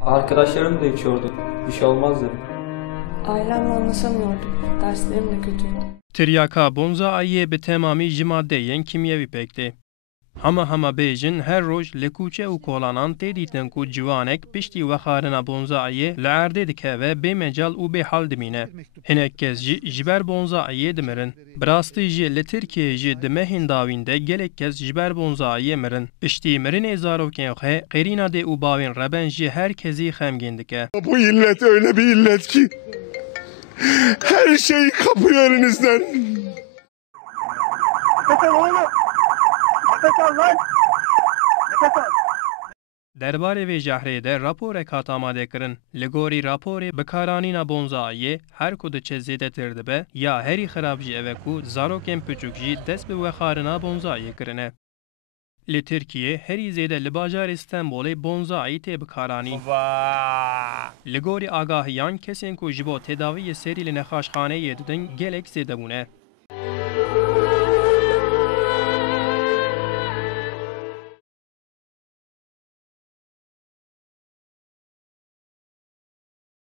Arkadaşlarım da içiyordu. Bir şey olmaz dedim. Ailemle anlaşamıyordum. Derslerim de kötüydü. Tiryaka bonza ayê bi temamî ji maddeyên kimyewî pêk tê. Hema bêjin her roj li kûçe û kolanan tê dîtin ku ciwanek piştî wexarina bonza ayê li erdê dikeve bê mecal û bê hal dimîne. Hinek kes jî ji ber bonza ayê dimirin. Bi rastî jî li Tirkiyeyê jî di mehên dawîn de gelek kes ji ber bonza ayê mirin. Piştî mirinê zarokên xwe, qêrîna dê û bavên reben jî herkesî xemgîn dike. Bu illet öyle bir illet ki her şey kapıyor elinizden. Derbarê vê jehrê de raporek hat amadekirin. Li gorî raporê bikaranîna bonza ayê her ku diçe zêdetir dibe ya herî xirab jî ev e ku zarokên piçûk jî dest bi wexarina bonza ayê kirine. Li Tirkiyê herî zêde li bajarê Stenbolê bonza ayî tê bikaranîn. Li gorî agahiyan kesên ku ji bo tedaviyê serî li nexaşxaneyê didin gelek zêde bûne.